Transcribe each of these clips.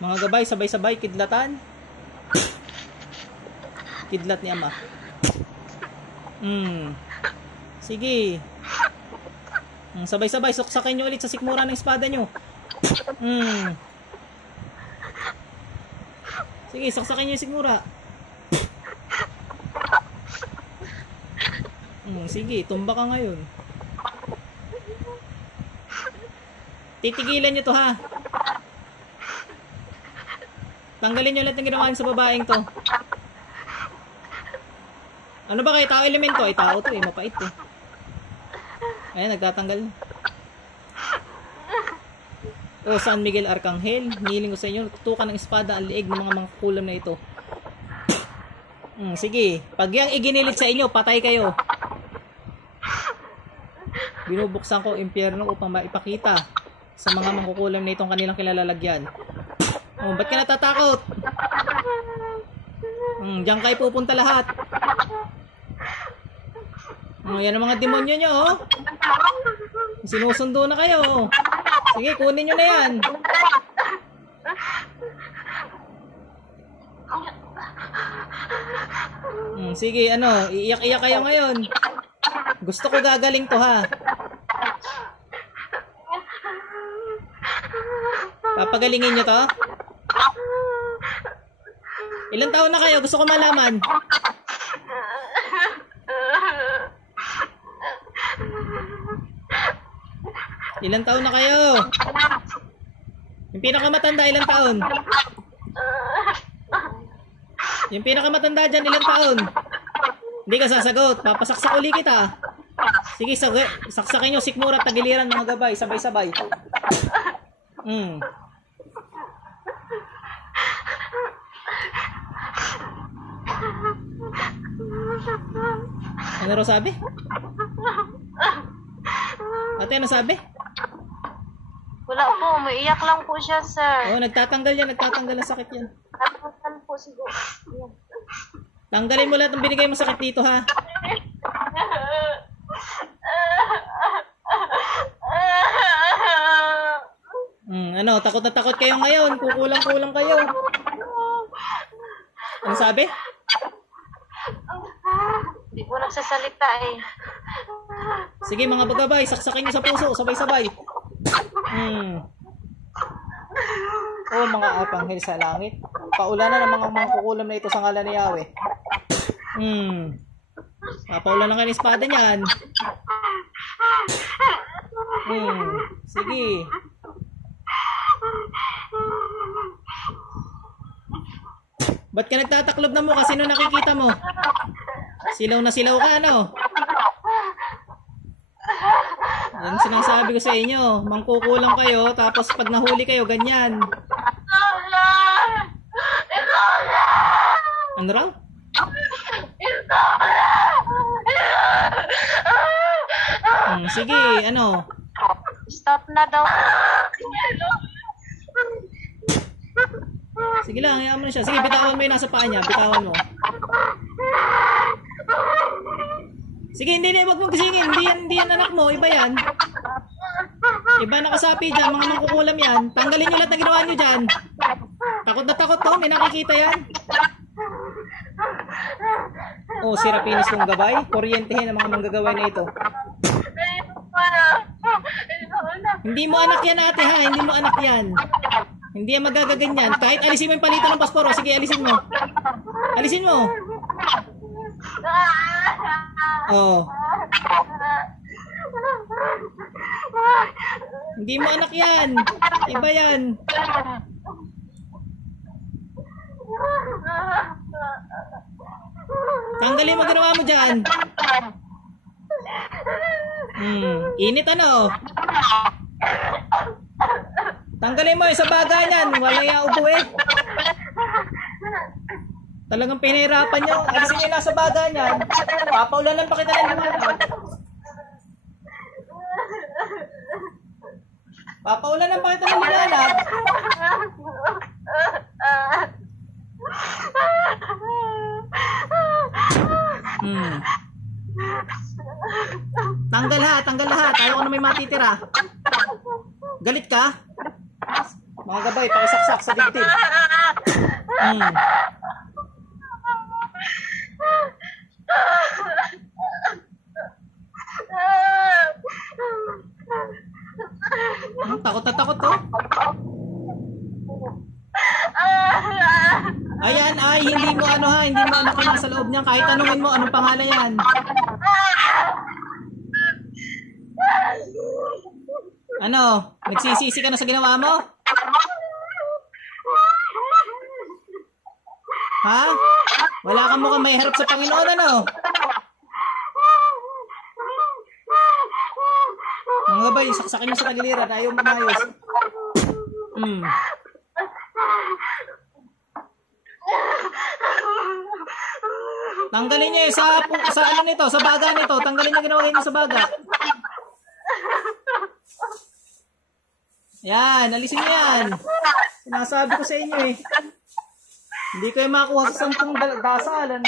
Mga gabay, sabay-sabay, kidlatan. Kidlat ni ama. Sige. Sabay-sabay, suksakin nyo ulit sa sikmura ng espada nyo. Sige, saksakin nyo yung sikmura. Sige, tumba ka ngayon. Titigilan nyo to ha. Tanggalin nyo lahat ng ginawa sa babaeng to. Ano ba kayo? Tao elemento? Ay tao to eh, mapait eh. Ayan, nagtatanggal. O San Miguel Arcangel, hiniling ko sa inyo, tutukan ng espada ang liig ng mga mangkukulam na ito. Sige, pag yang iginilit sa inyo, patay kayo. Binubuksan ko impyerno upang maipakita sa mga mangkukulam na itong kanilang kilalalagyan. Ba't ka natatakot? Diyan kayo pupunta lahat. Yan ang mga demonyo nyo, oh. Sinusundo na kayo. Sige, kunin nyo na yan. Sige, iiyak-iyak kayo ngayon. Gusto ko gagaling to, ha. Papagalingin nyo to? Ilang taon na kayo? Gusto ko malaman. Ilang taon na kayo? Yung pinakamatanda, ilang taon? Yung pinakamatanda dyan, ilang taon? Hindi ka sasagot. Papasaksak uli kita. Sige, saksakin nyo sikmura at tagiliran mga gabay. Sabay-sabay. Ano raw sabi? Ate, ano sabi? Wala po, umiiyak lang po siya, sir. Nagtatanggal yan, nagtatanggal ang sakit yan. Nagtatanggal po siguro. Yan. Tanggalin mo lahat ng binigay mo sakit dito, ha? Takot na takot kayo ngayon. Kukulang-kulang kayo. Ano sabi? Hindi po nagsasalita eh. Sige mga bagabay, saksakin nyo sa puso, sabay-sabay. Mga arkanghel sa langit. Paulanan ng mga mangkukulam na ito sa ngalan ni Yahweh. Paulanan ka ng espada niyan. Sige. Ba't ka nagtataklob na mo? Kasi no nakikita mo? Silaw na silaw ka, ano? Yan sinasabi ko sa inyo. Mangkukulang kayo, tapos pag nahuli kayo, ganyan. Ano raw? Sige, ano? Stop na daw. Sige lang, hayaan mo na siya. Sige, bitawan mo yung nasa paa niya. Bitawan mo. Sige, hindi na, wag mong gisingin. Hindi yan anak mo. Iba yan. Iba nakasapi dyan. Mga mangkukulam yan. Tanggalin nyo lahat na ginawa nyo dyan. Takot na takot to. May nakikita yan. Sirapinis kong gabay. Kuryentehin ang mga manggagaway na ito. Hindi mo anak yan, ate, ha? Hindi mo anak yan. Hindi yan magagaganyan. Kahit alisin mo yung palito ng pasporo. Sige, alisin mo. Alisin mo. Hindi mo anak yan. Iba yan. Tanggalin mo ginawa mo dyan. Init ano? Tanggalin mo yung sa baga niyan. Wala yung ubo eh. Talagang pinahirapan nyo. Alisin nyo na sa baga niyan. Papaulanan pa kita ng liwanag. Papaulanan pa kita ng liwanag. Tanggal lahat. Ayaw ko na may matitira. Galit ka? Mga gabay, pakisaksak sa dibdib. Takot na takot to. Ayan ay, hindi mo ano ha, hindi mo anak yung nasa loob niyan. Kahit tanungin mo, anong pangalan yan? Ano? Nagsisisi ka na sa ginawa mo? Ha? Wala kang mukhang may harap sa Panginoon, ano? Mga gabay, saksakin mo sa tagiliran. Ayaw mo mayos. Tanggalin niyo sa ano nito, sa baga nito. Tanggalin niyo ginawa niyo sa baga. Yan, alisin niyo yan. Sinasabi ko sa inyo eh. Hindi kayo makuha sa 10 dasalan.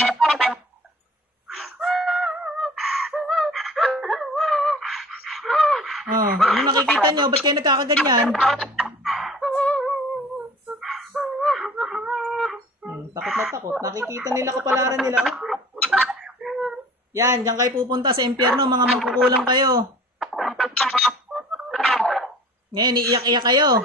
Ano nakikita nyo? Ba't kayo nagkakaganyan? Takot na takot. Nakikita nila kapalaran nila. Oh. Yan, diyan kayo pupunta sa impyerno. Mga mangkukulang kayo. Ngayon, iiyak-iyak kayo.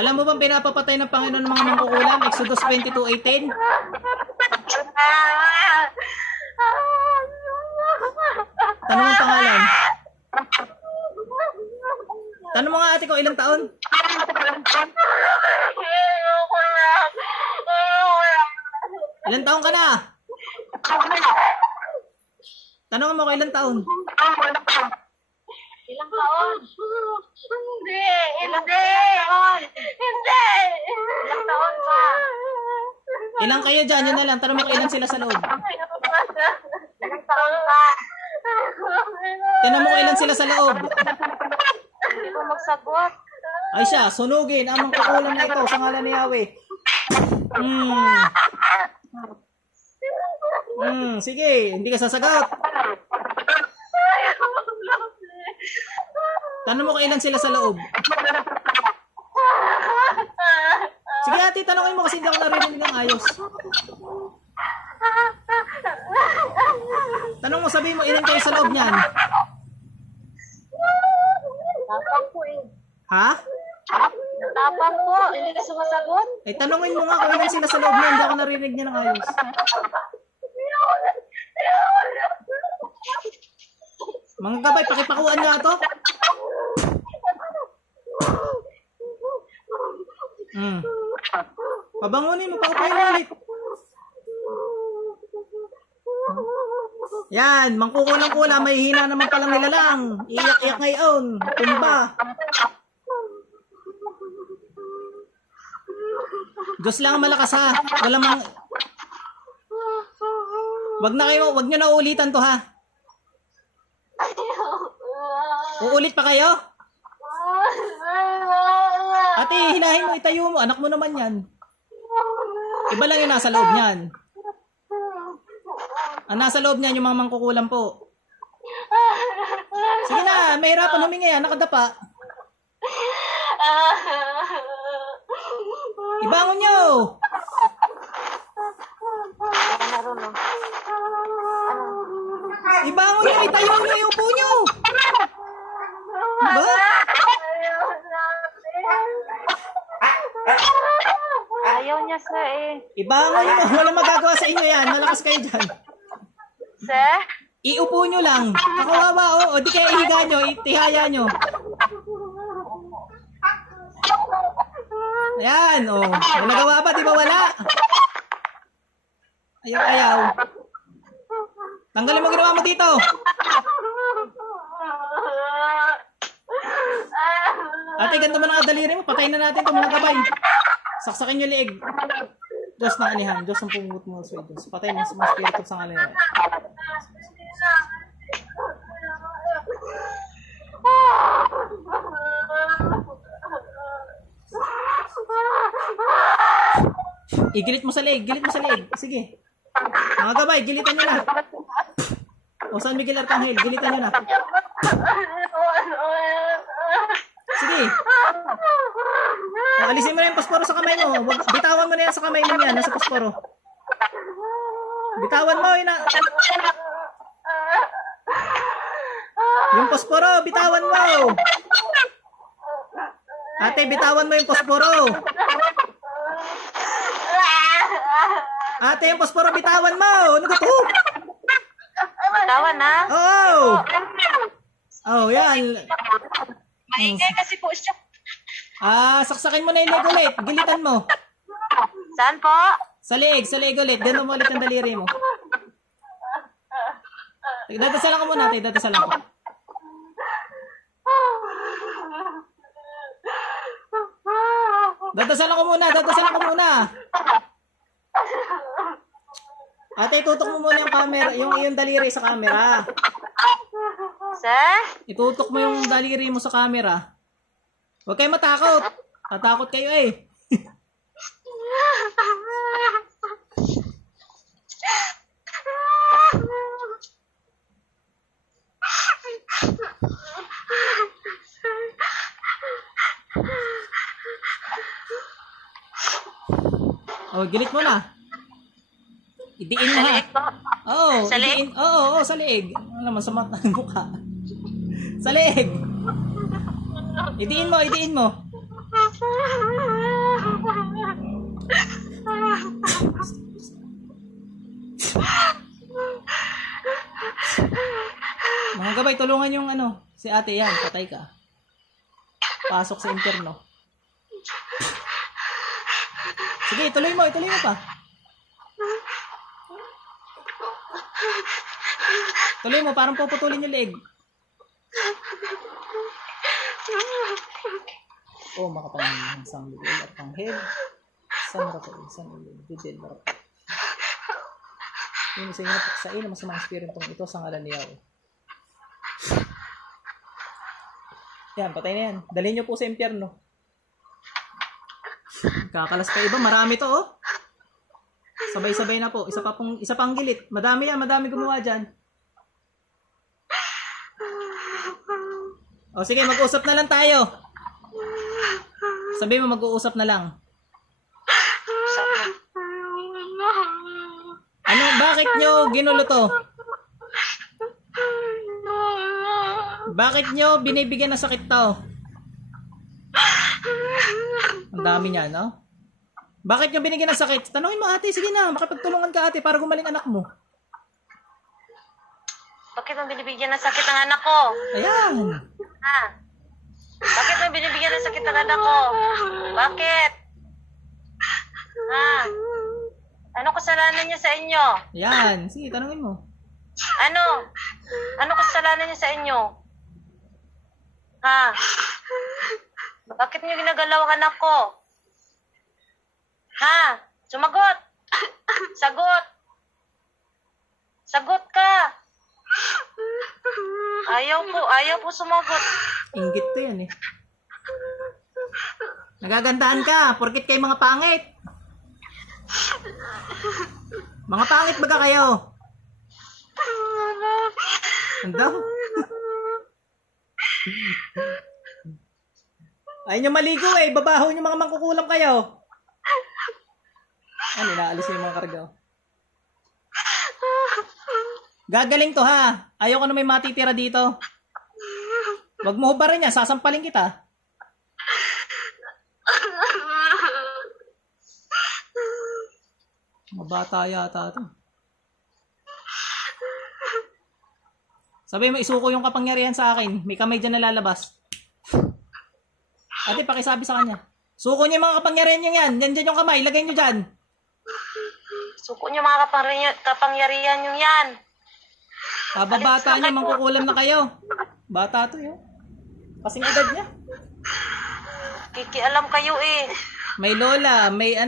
Alam mo bang pinapapatay ng Panginoon ng mga mangkukulam? Exodus 22:18. Tanong ang pangalan. Tanong mo nga ate ko, ilang taon? Ilang taon ka na? Tanong mo ko, ilang taon? Ilang taon? Hindi! Hindi! Hindi! Ilang taon pa? Ilang kayo dyan? Yun na lang. Tanong mo ko, ilang sila sa loob? Ilang taon pa? Tanong mo ko, ilang sila sa loob? Hindi ko magsagot. Ay siya, sunugin ang mangkukulam na ito sa ngalan ni Yahweh. Sige, hindi ka sasagot. Tanong mo kung ilan sila sa loob. Sige ate, tanongin mo kasi hindi ako narinig ng ayos. Tanong mo, sabihin mo ilan kayo sa loob niyan. Tapang po eh. Ha? Tapang po, hindi ka sumasagot. Eh tanongin mo nga kung ilan sila sa loob niyan, hindi ako narinig niya ng ayos. Mga gabay, pakipakuan nga to. Pabangunin mo, paupahin ulit. Yan, mangkukulang-kula, may hina naman palang nila lang. Iyak-iyak ngayon, tumba. Diyos lang ang malakas ha. Walang wag nyo na ulitan to ha. Uulit pa kayo? Ate, hilahin mo, itayo mo. Anak mo naman yan. Iba lang yung nasa loob niyan. Ang nasa loob niyan yung mga mangkukulam po. Sige na, may hirapan humingi yan. Nakadapa. Ibangon nyo! Ibangon nyo, itayo nyo, iupo nyo! Ba? Ayaw niya sir eh. Ibangon nyo, walang magagawa sa inyo yan. Malakas kayo dyan. Sir? Iupo nyo lang. Kakuhawa o di kaya ihiga nyo, itihaya nyo. Ayan, o. May nagawa ba? Di ba wala? Ayaw. Tanggalin mo ginawa mo dito. Ate, ganda mo na kadaliri mo. Patayin na natin itong mga gabay. Saksakin nyo liig. Diyos ng anihan. Diyos ng pungut mo. Patayin mo sa mga spirito sa ngalan. Igilit mo sa leeg. Gilit mo sa leeg. Sige. Mga gabay, gilitan nyo na. O, San Miguel Arcangel, gilitan nyo na. Sige. O, alisin mo na yung posporo sa kamay mo. Bitawan mo na yan sa kamay mo yan. Nasa posporo. Bitawan mo. Yung posporo, bitawan mo. Ate, bitawan mo yung posporo. Ate, yung posporo, bitawan mo. Ano ka to? Bitawan na? Oo. Oh, yan. Maingay kasi po siya. Saksakin mo na yung leg ulit. Gilitan mo. Saan po? Sa leg ulit. Gano'n mo ulit ang daliri mo. Dadasalan ko muna, ate. Dadasalan ko. Dadasalan ko muna. Ate, itutok mo muna yung camera, yung daliri sa camera. Itutok mo yung daliri mo sa camera. Huwag kayo matakot. Tatakot kayo eh. Oh, gilit mo na. Idiin mo ha. Oo, sa leeg? Oo, sa leeg. Ano naman, sa mata ng mukha. Sa leeg. Idiin mo. Mga gabay, tulungan yung si ate yan, patay ka. Pasok sa interno. Sige, ituloy mo pa. Tuloy mo, parang puputulin yung leg. Oh, makapangyang San Miguel Arcangel. San Rafael, San Miguel, Dudel, Marapat. Yun sa inyo napaksain na masamang espiritong ito sa ngalan ni Yahweh. Yan, patay na yan. Dalhin nyo po sa impyerno. Kakalas pa iba, marami to oh. Sabay-sabay na po. Isa pang gilit. Madami gumawa dyan. O sige, mag-uusap na lang tayo. Sabi mo, mag-uusap na lang. Bakit nyo ginulo to? Bakit nyo binibigyan ng sakit to? Ang dami niya, no? Bakit nyo binigyan ng sakit? Tanungin mo ate, sige na, makipagtulungan ka ate para gumaling anak mo. Bakit mo binibigyan ng sakit ang anak ko? Ayan. Bakit mo binibigyan ng sakit ang anak ko? Bakit? Ano kasalanan niya sa inyo? Ayan, sige, tanungin mo. Ano kasalanan niya sa inyo? Bakit niyo ginagalaw ang anak ko? Sumagot! Sagot ka! Ayaw po sumagot. Inggit to yan eh. Nagagandahan ka, porkit kayo mga pangit. Mga pangit baga kayo? Ano? Ayaw nyo maligo eh, babaho nyo mga mangkukulam kayo. Inaalis yung mga karga. Gagaling to ha. Ayaw ko na may matitira dito. Wag mo hubarin niya, sasampalin kita. Mabata yata to. Sabi mo, isuko yung kapangyarihan sa akin. May kamay dyan nalalabas. Ate, pakisabi sa kanya. Suko niyo mga kapangyarihan nyo yan. Yan dyan yung kamay. Lagay nyo dyan. Suko niyo mga kapangyarihan nyo yan. Kababata niya, mangkukulam na kayo. Bata to yun. Kasing edad niya. Kikialam kayo eh. May lola, may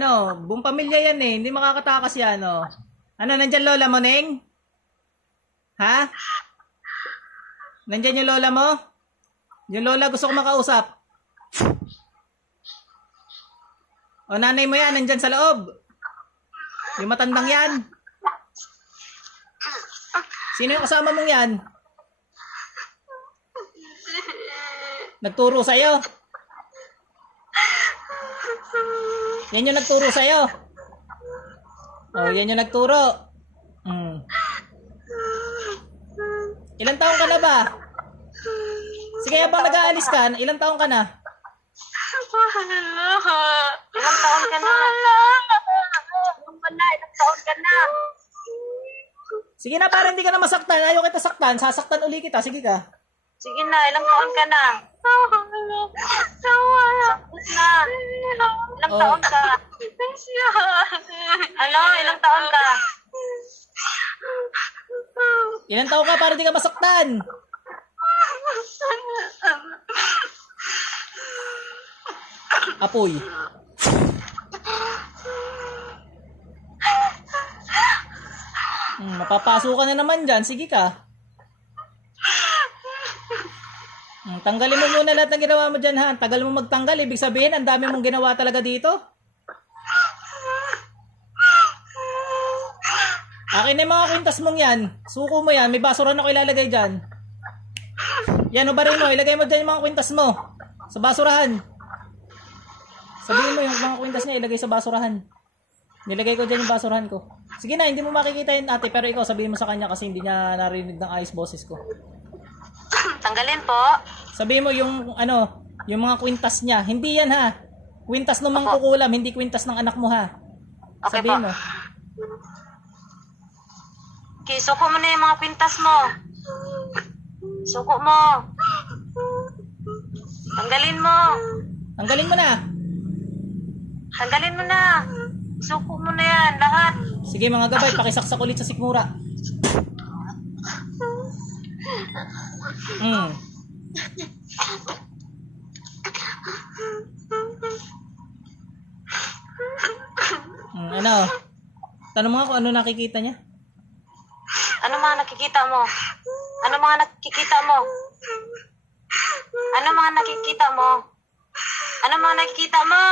buong pamilya yan eh. Hindi makakatakas yan nandyan lola mo, Neng? Ha? Nandyan yung lola mo? Yung lola gusto ko makausap. O nanay mo yan, nandyan sa loob. Yung matandang yan. Sino yung kasama mong yan? Nagturo sa'yo? Yan yung nagturo sa'yo? Oh, yan yung nagturo. Ilang taon ka na ba? Sige, habang nag-aalis ka, ilang taon ka na? Ilang taon ka na? Ilang taon ka na? Sige na, para hindi ka na masaktan. Ayaw kita saktan. Sasaktan uli kita. Sige ka. Sige na, ilang taon ka na? Sakot na. Ilang taon ka? Ano? Ilang taon ka? Ilang taon ka para hindi ka masaktan? Apoy. Mapapasukan na naman dyan. Sige ka. Tanggalin mo muna lahat ng ginawa mo dyan, ha. Tagal mo magtanggal. Ibig sabihin, ang dami mong ginawa talaga dito. Akin na yung mga kwintas mong yan. Suko mo yan. May basurahan ako ilalagay dyan. Yan, ubarin mo. Ilagay mo dyan yung mga kwintas mo. Sa basurahan. Sabihin mo yung mga kwintas niya, ilagay sa basurahan. Nilagay ko dyan yung basurahan ko. Sige na, hindi mo makikita yun, ate. Pero ikaw, sabihin mo sa kanya kasi hindi niya narinig ng ayos boses ko. Tanggalin po. Sabihin mo yung, yung mga kwintas niya. Hindi yan, ha. Kwintas ng mangkukulam, hindi kwintas ng anak mo, ha. Okay Sabihin po. mo. Okay, suko mo na yung mga kwintas mo. Suko mo. Tanggalin mo. Tanggalin mo na. Tanggalin mo na. Suko mo na yan, lahat. Sige mga gabay, pakisaksak ulit sa sikmura. Ano? Tanong mo nga kung ano nakikita niya. Ano mga nakikita mo? Ano mga nakikita mo? Ano mga nakikita mo? Ano mga nakikita mo?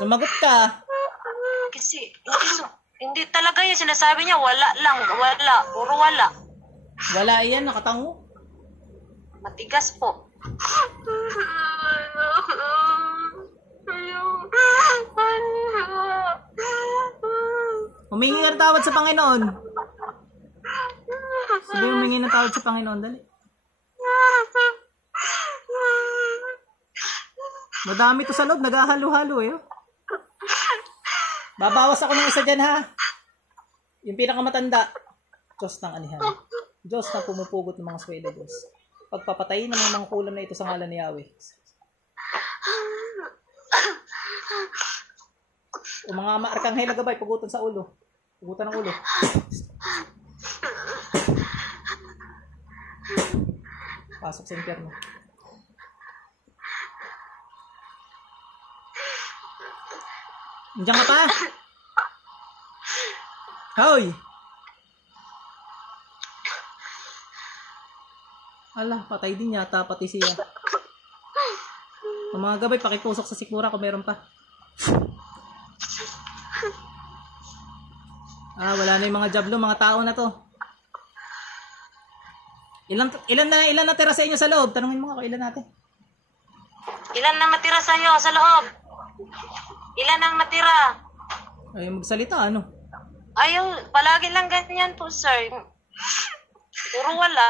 Sumagot ka. Kasi hindi talaga yung sinasabi niya. Wala lang. Wala. Puro wala. Wala yan, nakatango. Matigas po. Humingi ka ng tawad sa Panginoon. Sige, humingi ng tawad sa Panginoon. Dali. Madami to sa loob. Naghahalo-halo eh. Babawas ako ng isa dyan, ha. Yung pinakamatanda. Diyos ng anihan. Diyos na pumupugot ng mga swela, Diyos. Pagpapatayin ng mga kulam na ito sa ngalan ni Yahweh. O mga arkanghel na gabay, pugutan sa ulo. Pugutan ng ulo. Pasok sa impyerno. Diyan ka pa? Hoy! Ala, patay din yata, pati siya. Ang mga gabay, pakitusok sa sikmura kung meron pa. Wala na yung mga jablo, mga tao na to. Ilan na tira sa inyo sa loob? Tanungin mo nga kung ilan natin. Ilan na matira sa iyo sa loob? Ilan ang natira? Ay, magsalita, ano? Ayaw, palagi lang ganyan po, sir. Puro wala.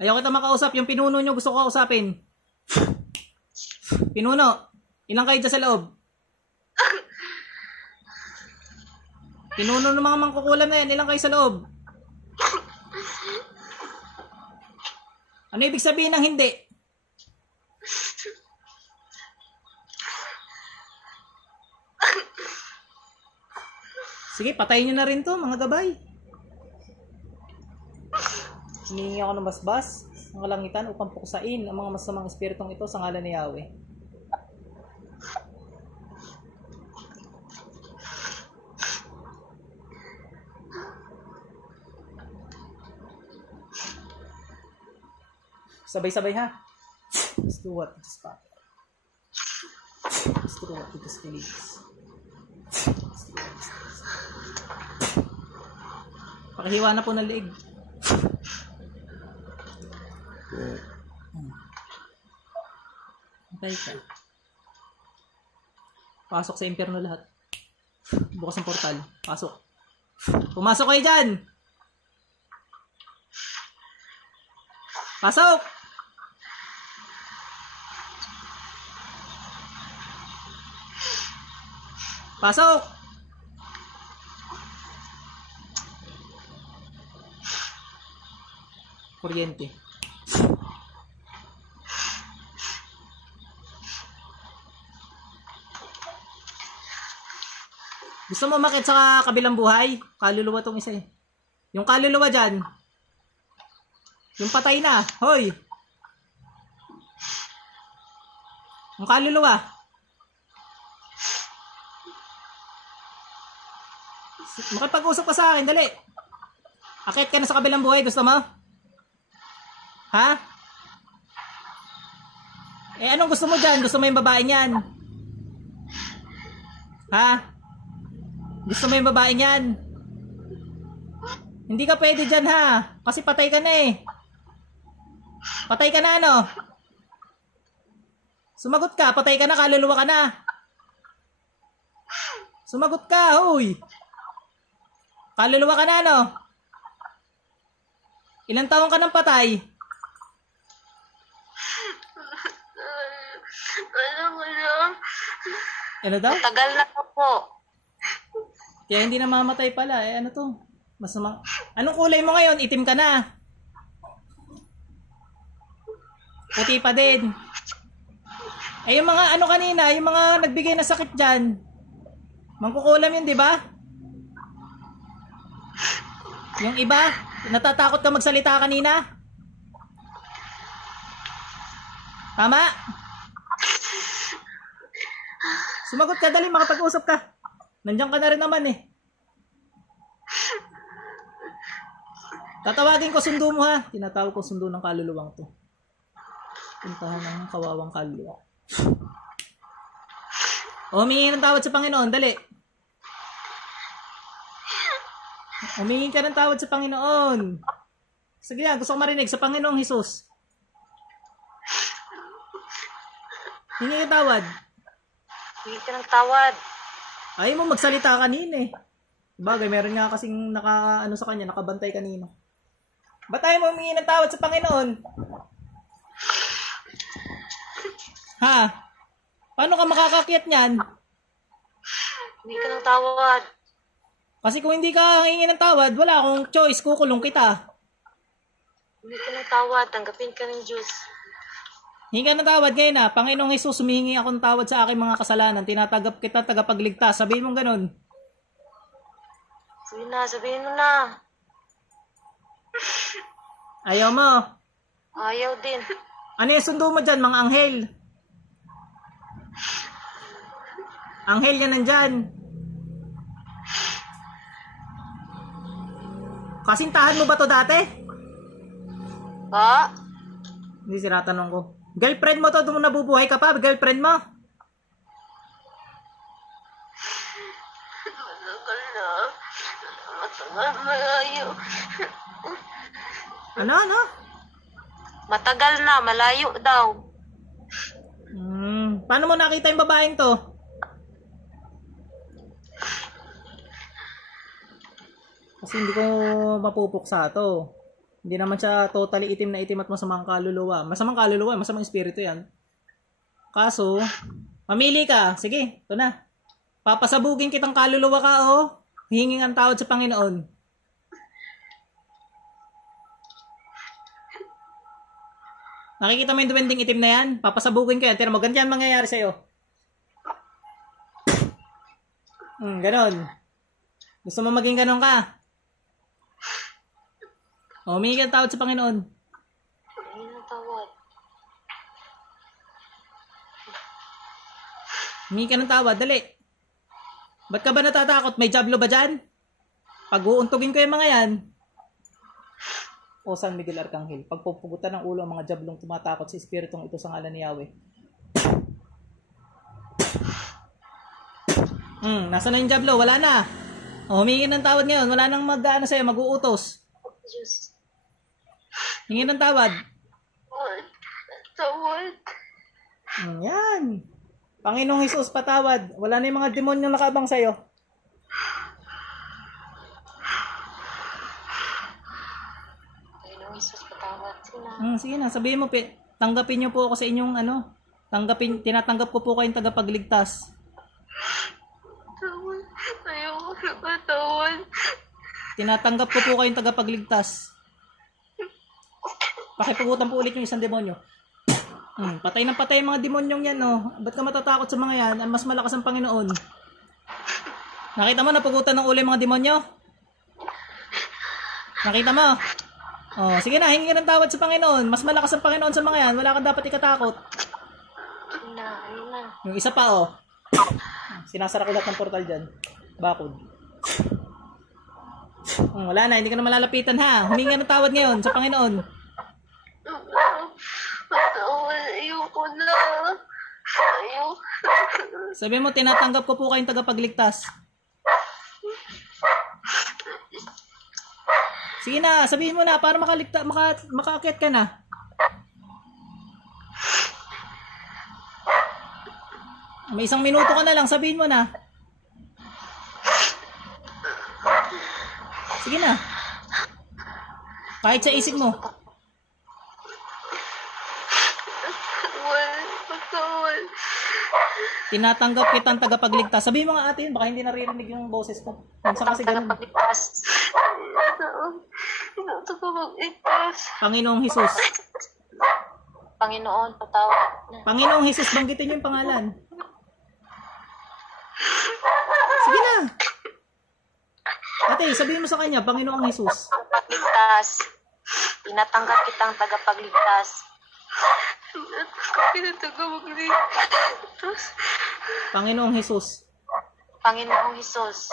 Ayaw kita makausap. Yung pinuno nyo gusto ko kausapin. Pinuno, ilang kayo dyan sa loob? Pinuno ng mga mangkukulam na yan, ilang kayo sa loob? Ano ibig sabihin ng hindi? Sige, patayin nyo na rin to, mga gabay. Hinihingi ako ng basbas ng kalangitan upang puksain ang mga masamang espiritong ito sa ngalan ni Yahweh. Sabay-sabay, ha? Let's do what Jesus Father. Let's do what Jesus believes. Let's do Pakihiwa na po ng liig. Antay ka. Pasok sa impyerno lahat. Bukas ang portal. Pasok. Pumasok kayo dyan! Pasok! Pasok! Kuryente. Gusto mo umakyat sa kabilang buhay? Kaluluwa tong isa eh. Yung kaluluwa dyan. Yung patay na. Hoy! Yung kaluluwa. Makipag-usap ka sa akin, dali. Akyat ka na sa kabilang buhay. Gusto mo? Ha? Eh, anong gusto mo dyan? Gusto mo yung babae niyan? Ha? Gusto mo yung babae niyan? Hindi ka pwede dyan, ha? Kasi patay ka na eh. Patay ka na, ano? Sumagot ka. Patay ka na, kaluluwa ka na. Sumagot ka, huy. Kaluluwa ka na, ano? Ilang taon ka nang patay? Alam mo lang. Ano daw? Matagal na po. Kaya hindi na mamatay pala. Eh, ano to? Masama. Anong kulay mo ngayon? Itim ka na. Puti pa din. Eh, yung mga ano kanina, yung mga nagbigay na sakit dyan, mangkukulam yun, di ba? Yung iba, natatakot ka magsalita kanina? Tama? Sumagot ka, dali, makapag-usap ka. Nandiyan ka na rin naman eh. Tatawagin ko sundo mo ha. Tinatawag ko sundo ng kaluluwang to. Puntahan ng kawawang kaluluwa. Humingi ng tawad sa Panginoon, dali. Humingi ka ng tawad sa Panginoon. Sige yan, gusto ko marinig sa Panginoong Hesus. Hingi ng tawad. Hingi ka ng tawad. Ayaw mo magsalita kanina eh. Bagay, meron nga kasing ano sa kanya, nakabantay kanina. Ba't ayaw mo humingi ng tawad sa Panginoon? Ha? Paano ka makakakyat niyan? Hingi ka ng tawad. Kasi kung hindi ka hingi ng tawad, wala akong choice, kukulong kita. Hingi ka ng tawad, tanggapin ka ng Diyos. Hingi ka ng tawad ngayon na, Panginoong Jesus, humihingi ako ng tawad sa aking mga kasalanan, tinatagap kita, tagapagligtas. Sabihin mo ganun. Sabihin mo na. Ayaw mo. Ayaw din. Ano yung sundo mo dyan, mga anghel? Anghel yan nandyan. Kasintahan mo ba to dati? Ha? Hindi sila tanong ko. Girlfriend mo to, doon nabubuhay ka pa? Girlfriend mo? Matagal na. Matagal malayo. Ano? Matagal na, malayo daw. Paano mo nakita yung babaeng to? Kasi hindi ko mapupuksa to. Hindi naman siya totally itim na itim at masamang kaluluwa. Masamang kaluluwa, masamang espiritu yan. Kaso, mamili ka. Sige, ito na. Papasabugin kitang kaluluwa ka, oh. Hinging ang tawad sa Panginoon. Nakikita mo yung duwending itim na yan? Papasabugin ko yan. Tira mo, ganyan mangyayari sa'yo. Ganon. Gusto mo maging ganon ka? O, humingi ka ng tawad sa Panginoon. Humingi ng tawad. Humingi ka ng tawad, dali. Ba't ka ba natatakot? May jablo ba dyan? Pag-uuntugin ko yung mga yan. O San Miguel Arcangel, pagpupugutan ng ulo ang mga jablong tumatakot sa espiritong ito sa ngalan ni Yahweh. Nasaan na yung jablo? Wala na. O, humingi ng tawad ngayon. Wala nang mag-ano sa'yo, mag-uutos. Diyos. Hingi ng tawad. Tawad. Yan. Panginoong Jesus, patawad. Wala na yung mga demonyong nakabang sa'yo. Panginoong Jesus, patawad. Sige na, sabihin mo, tanggapin niyo po ako sa inyong tinatanggap ko po kayong tagapagligtas. Tawad. Ayoko na patawad. Tinatanggap ko po kayong tagapagligtas. Pakipagutan po ulit yung isang demonyo. Patay ng patay mga demonyong yan, no? Ba't ka matatakot sa mga yan? Mas malakas ang Panginoon. Nakita mo, napugutan ng ulo yung mga demonyo? Nakita mo? Oh, sige na, hingi ng tawad sa Panginoon. Mas malakas ang Panginoon sa mga yan. Wala kang dapat ikatakot. Na. Yung isa pa, oh. Sinasara ko lahat ng portal dyan. Bakod. Wala na, hindi ka na malalapitan, ha? Humingi ng tawad ngayon sa Panginoon. Patawad. Ayoko na. Ayoko. Sabi mo, tinatanggap ko po kayong tagapagligtas. Sige na, sabihin mo na para makaakyat ka na. May 1 minuto ka na lang, sabihin mo na. Sige na. Kahit sa isip mo. Patawad. Tinatanggap kitang tagapagligtas. Sabihin mo nga ate yun, baka hindi naririnig yung boses ko. Minsan kasi ganun. Tagapagligtas. Tagapagligtas. Panginoong Jesus. Panginoon, patawad na. Panginoong Jesus, banggitin niyo yung pangalan. Sige na. Ate, sabihin mo sa kanya, Panginoong Jesus. Tagapagligtas. Tinatanggap kitang tagapagligtas. Tagapagligtas. Panginoong Jesus. Panginoong Jesus.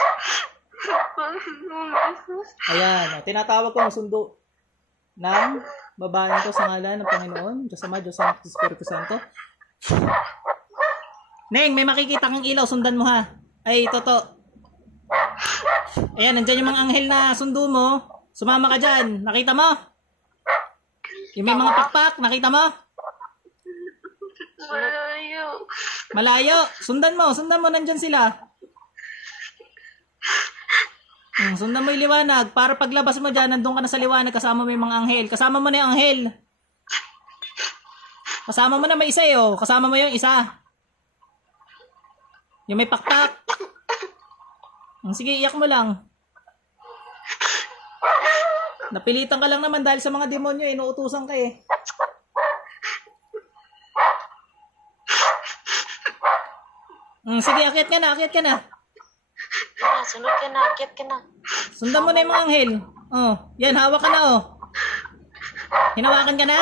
Panginoong Jesus. Ayan, tinatawag ko ang sundo ng babae ko sa ngalan ng Panginoon, Diyos Ama, Diyos Anak, Diyos Espiritu Santo. Neng, may makikita kang ilaw, sundan mo ha. Ay, toto. Ayan, nandyan yung mga anghel na sundo mo. Sumama ka dyan. Nakita mo? Yung may mga pakpak, nakita mo? Malayo. Malayo. Sundan mo, nandyan sila. Sundan mo yung liwanag. Para paglabas mo dyan, nandun ka na sa liwanag, kasama mo yung mga anghel. Kasama mo na yung anghel. Kasama mo na may isa eh. Kasama mo yung isa. Yung may pakpak. Sige, iyak mo lang. Napilitan ka lang naman dahil sa mga demonyo, inuutusan ka eh. Sige, akyat ka na, akyat ka na. Sunod ka na, akyat ka na. Sundan mo na yung mga anghel. Oh, yan, hawak ka na oh. Hinawakan ka na?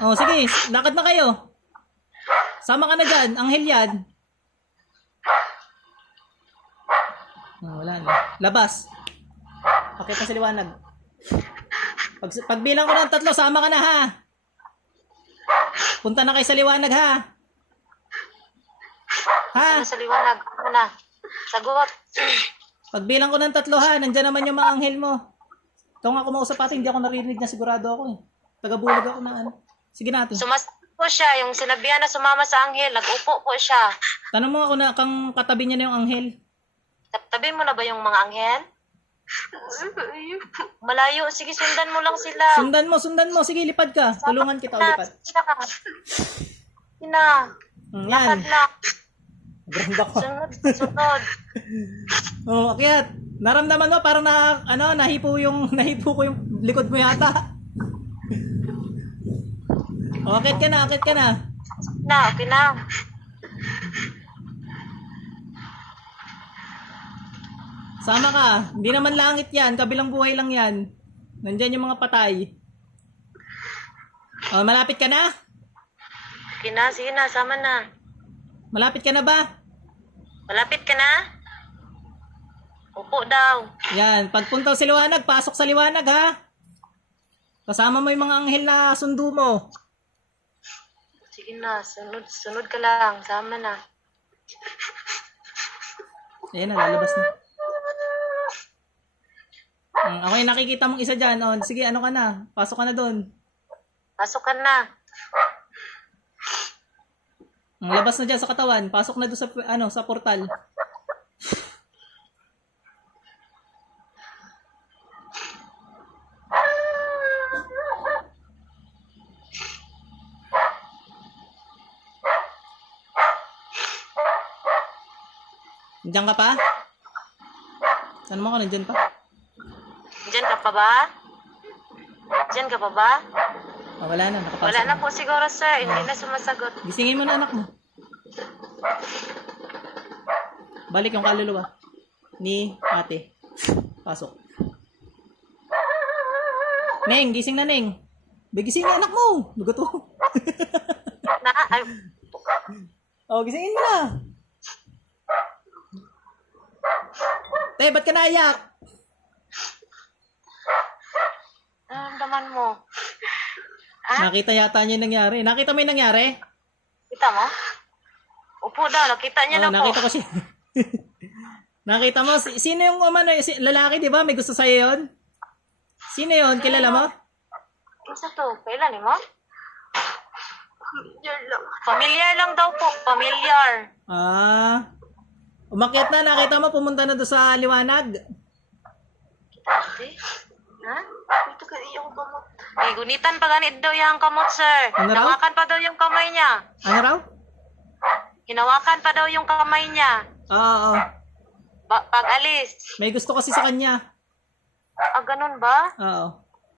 Oh, sige, lakad na kayo. Sama ka na dyan, anghel yan. Oh, wala na. Labas. Akyat ka sa liwanag. Pagbilang ko ng 3, sama ka na ha. Punta na kayo sa liwanag ha. Ha? Sa liwanag, ano na? Sagot. Pagbilang ko ng 3 ha, nandyan naman yung mga anghel mo. Ito nga kumausap atin, hindi ako narinig na sigurado ako eh. Tagabulag ako na ano. Sige natin. Sumasagot po siya, yung sinabihan na sumama sa anghel, nag-upo po siya. Tanong mo ako na kang katabi niya na yung anghel. Tabi mo na ba yung mga anghel? Malayo, sige sundan mo lang sila. Sundan mo. Sige, lipad ka. Tulungan kita, lipad. Sina. Yan. Na. Granda ko. Sunod. Oh, akyat. Naramdaman mo parang nahipo ko yung likod mo yata. Oh, akyat ka na. Okay na. Sama ka. Hindi naman langit yan. Kabilang buhay lang yan. Nandyan yung mga patay. Oh, malapit ka na? Sige na, sama na. Malapit ka na ba? Malapit ka na? Upo daw. Yan. Pagpunta sa liwanag, pasok sa liwanag ha. Kasama mo yung mga anghel na sundo mo. Sige na, sunod ka lang. Sama na. Ayan na, lalabas na. Okay, nakikita mong isa dyan. Oh, sige, ano ka na? Pasok ka na doon. Pasok ka na. Labas na dyan sa katawan. Pasok na doon sa, sa portal. Diyan ka pa? Saan mo ka? Nandyan pa? Diyan ka pa ba? Diyan ka pa ba? Wala na. Nakapasok. Wala na po siguro, sir. Hindi na sumasagot. Gisingin mo na anak mo. Balik yung kaluluwa ni ate. Pasok. Neng, gising na, Neng. Gising na anak mo. Lugot to. Gisingin mo na. Te, ba't ka naiyak? Naman mo. Nakita yata niya yung nangyari. Nakita mo yung nangyari? Kita mo? Upo daw, nakita niya na po. Nakita ko siya. Nakita mo? Sino yung lalaki, di ba? May gusto sa'yo yun? Sino yun? Kilala mo? Isa to? Kailan mo? Familiar lang daw po. Familiar. Umakyat na. Nakita mo, pumunta na doon sa liwanag. Ate? Ha? Ito ka iyo kamot. Gunitan pa ganit daw yung kamot, sir. Ano raw? Hinawakan pa daw yung kamay niya. Ano raw? Hinawakan pa daw yung kamay niya. Oo. Pag alis. May gusto kasi sa kanya. Ganun ba? Oo.